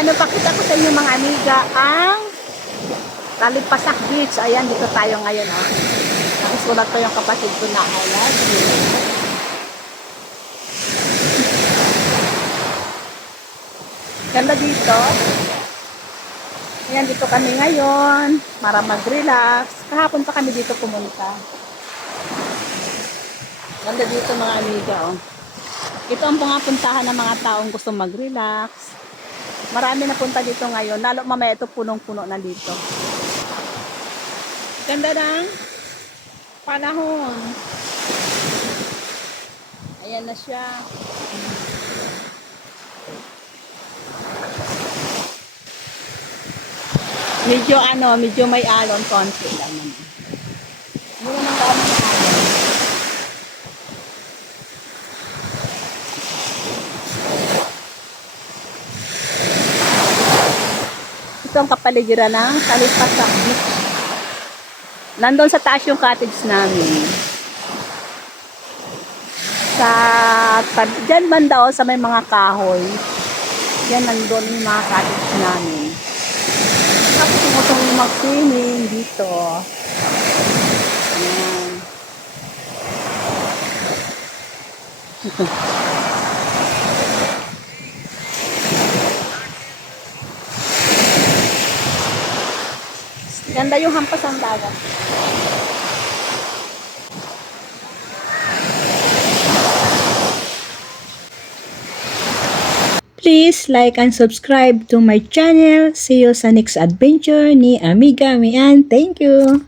Ayan, napakita ko sa inyo mga amiga ang Talipasak Beach. Ayan, dito tayo ngayon. Oh. Nakisulat ko yung kapatid ko na I love you. Ganda dito. Ayan, dito kami ngayon para mag-relax. Kahapon pa kami dito pumunta. Ganda dito mga amiga. Oh. Ito ang puntahan ng mga taong gusto mag-relax. Marami na punta dito ngayon. Lalo mamaya ito punong-puno na dito. Ganda ng panahon. Ayan na siya. Medyo may alon konti lang naman. Hindi naman dami ng alon. Ito ang kapaligiran ng Talipasak Beach. Nandun sa taas yung cottage namin. Diyan banda sa may mga kahoy. Yan nandun yung mga cottage namin. Tapos tumutong mag-swimming dito. Ayan. Ganda yung hampas ng dagat. Please like and subscribe to my channel. See you sa next adventure ni Amiga Mian. Thank you!